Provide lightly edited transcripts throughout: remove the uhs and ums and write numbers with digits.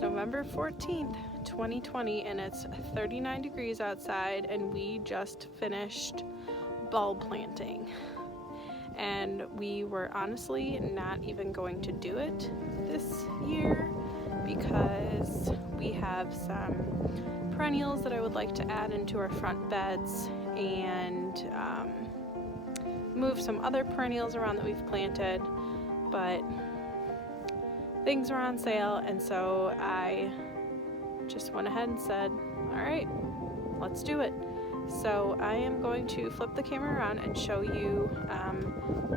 November 14th, 2020, and it's 39 degrees outside, and we just finished bulb planting. And we were honestly not even going to do it this year because we have some perennials that I would like to add into our front beds and move some other perennials around that we've planted, but things are on sale, and so I just went ahead and said, all right, let's do it. So I am going to flip the camera around and show you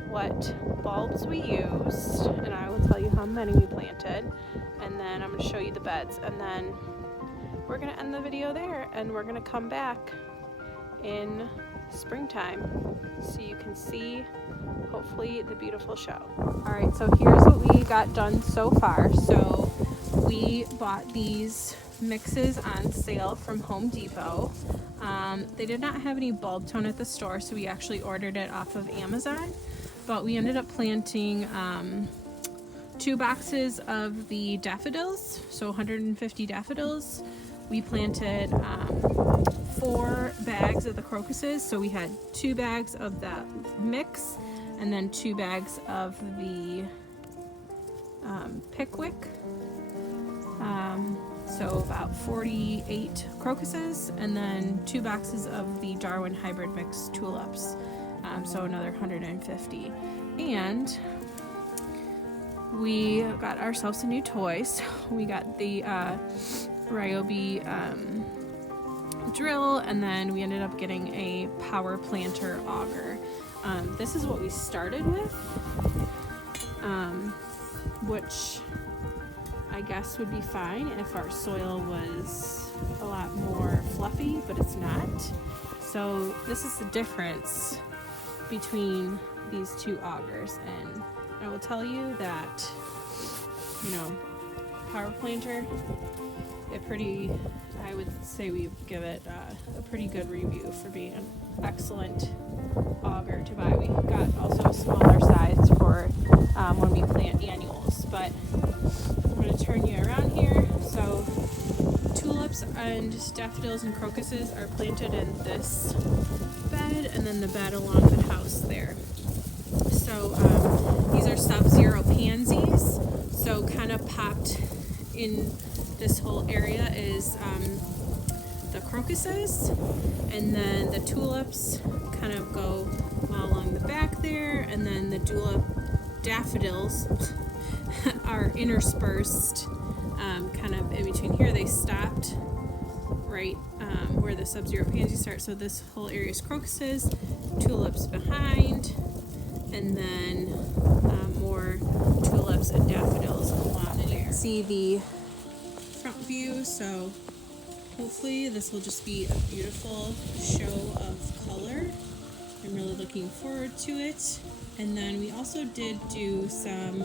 what bulbs we used, and I will tell you how many we planted, and then I'm going to show you the beds, and then we're going to end the video there, and we're going to come back in springtime so you can see hopefully the beautiful show. All right, so here's what we got done so far. So we bought these mixes on sale from Home Depot. They did not have any bulb tone at the store, so we actually ordered it off of Amazon, but we ended up planting 2 boxes of the daffodils, so 150 daffodils. We planted 4 bags of the crocuses, so we had 2 bags of that mix and then 2 bags of the pickwick, so about 48 crocuses, and then 2 boxes of the Darwin hybrid mix tulips, so another 150. And we got ourselves a new toy. So we got the Ryobi drill, and then we ended up getting a power planter auger. This is what we started with, which I guess would be fine if our soil was a lot more fluffy, but it's not. So this is the difference between these 2 augers, and I will tell you that, power planter, I would say we give it a pretty good review for being an excellent auger to buy. We got also a smaller size for when we plant annuals, but I'm going to turn you around here. So tulips and daffodils and crocuses are planted in this bed, and then the bed along the house there. So these are Sub-Zero pansies, so kind of popped in this whole area is the crocuses, and then the tulips kind of go along the back there, and then the daffodils are interspersed kind of in between here. They stopped right where the Sub-Zero pansies start, so this whole area is crocuses, tulips behind, and then more tulips and daffodils along there. See the front view, so hopefully this will just be a beautiful show of color. I'm really looking forward to it. And then we also did do some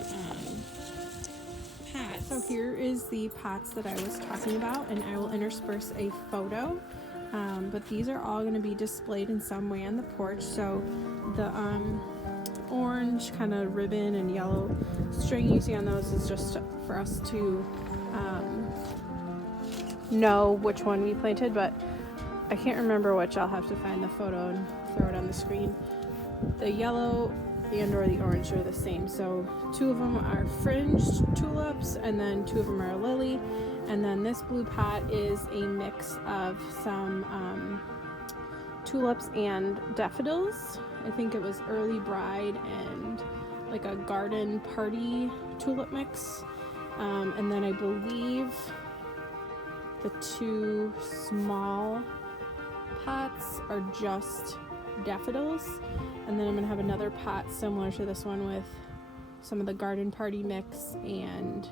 pots. So here is the pots that I was talking about, and I will intersperse a photo. But these are all going to be displayed in some way on the porch. So the orange kind of ribbon and yellow string you see on those is just for us to know which one we planted, but I can't remember which. I'll have to find the photo and throw it on the screen. The yellow and or the orange are the same, so 2 of them are fringed tulips, and then 2 of them are lily, and then this blue pot is a mix of some tulips and daffodils. I think it was early bride and like a garden party tulip mix, and then I believe the 2 small pots are just daffodils, and then I'm going to have another pot similar to this one with some of the garden party mix and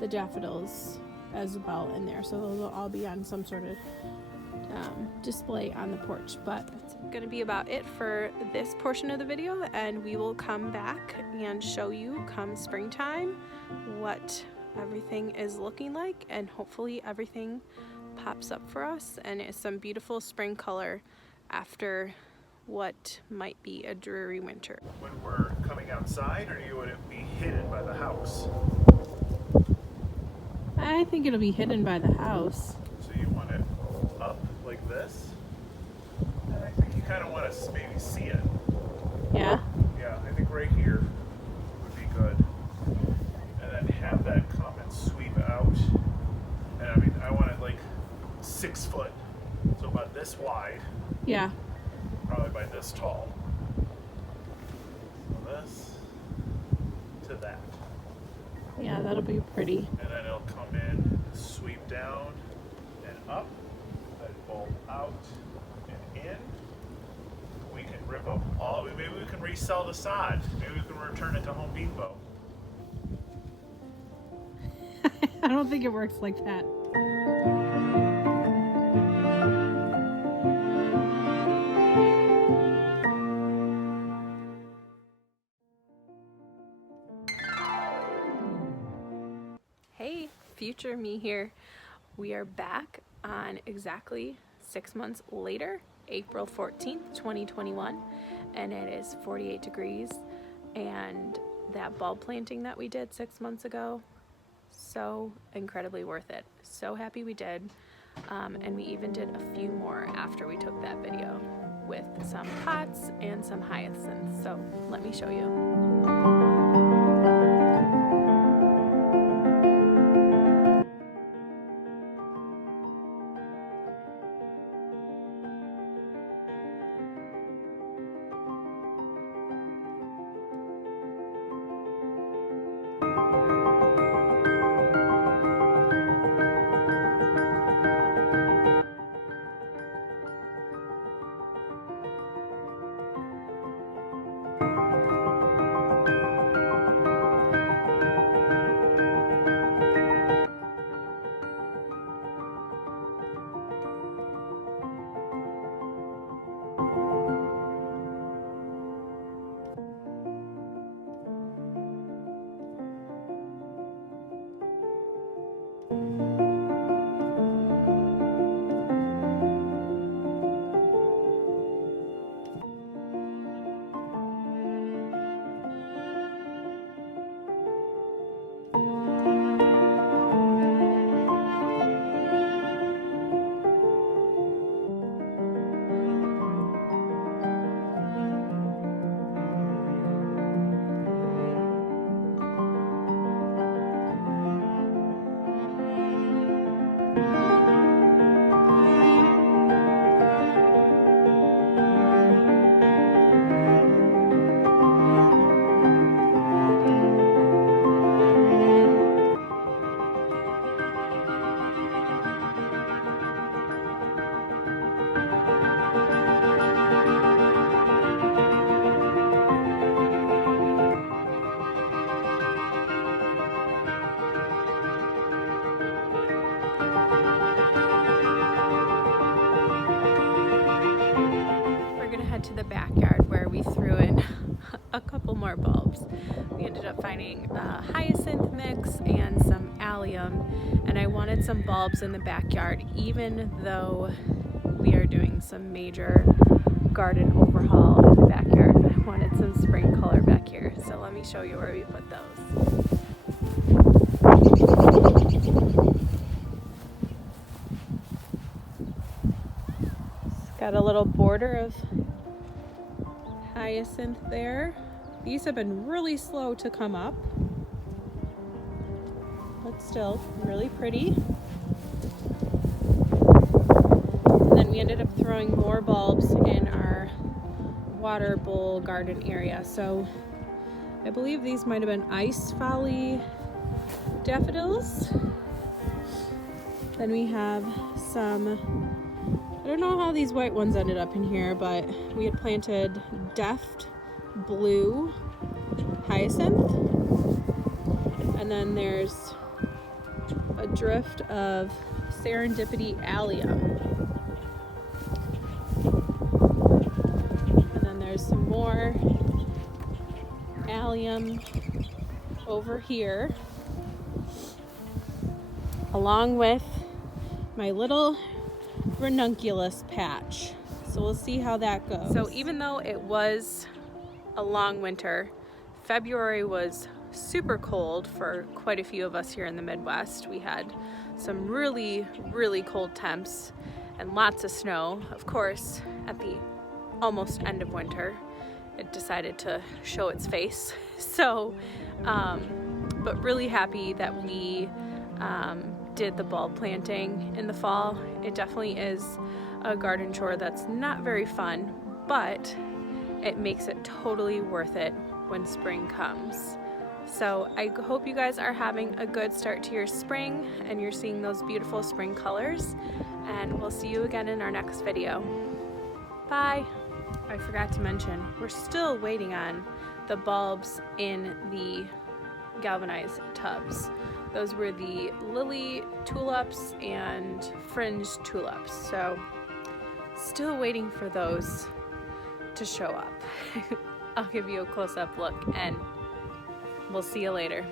the daffodils as well in there, so those will all be on some sort of display on the porch. But that's going to be about it for this portion of the video, and we will come back and show you come springtime what everything is looking like, and hopefully everything pops up for us and is some beautiful spring color after what might be a dreary winter. When we're coming outside, or would it be hidden by the house? I think it'll be hidden by the house. So you want it up like this? And I think you kind of want to maybe see it. Yeah? Yeah, I think right here would be good. And then have that come and sweep out. And I mean, I want it like 6 foot. So about this wide, Yeah. probably by this tall. So this to that. Yeah, that'll be pretty. And then it'll come in, sweep down and up, then bulb out and in. We can rip up all, maybe we can resell the sod. Maybe we can return it to Home Depot. I don't think it works like that. Hey, future me here. We are back on exactly 6 months later, April 14th, 2021, and it is 48 degrees. And that bulb planting that we did 6 months ago, so incredibly worth it. So happy we did. And we even did a few more after we took that video with some pots and some hyacinths. So let me show you. To the backyard where we threw in a couple more bulbs. We ended up finding a hyacinth mix and some allium, and I wanted some bulbs in the backyard even though we are doing some major garden overhaul in the backyard. I wanted some spring color back here, so let me show you where we put those. It's got a little border of hyacinth there. These have been really slow to come up, but still really pretty. And then we ended up throwing more bulbs in our water bowl garden area. So I believe these might have been ice folly daffodils. Then we have some, I don't know how these white ones ended up in here, but we had planted Deft Blue hyacinth, and then there's a drift of Serendipity allium, and then there's some more allium over here, along with my little ranunculus patch. So we'll see how that goes. So even though it was a long winter, February was super cold for quite a few of us here in the Midwest. We had some really, really cold temps and lots of snow. Of course, at the almost end of winter, it decided to show its face. So, but really happy that we did the bulb planting in the fall. It definitely is a garden chore that's not very fun, but it makes it totally worth it when spring comes. So I hope you guys are having a good start to your spring and you're seeing those beautiful spring colors, and we'll see you again in our next video. Bye. I forgot to mention, we're still waiting on the bulbs in the galvanized tubs. Those were the lily tulips and fringe tulips. So still waiting for those to show up. I'll give you a close-up look and we'll see you later.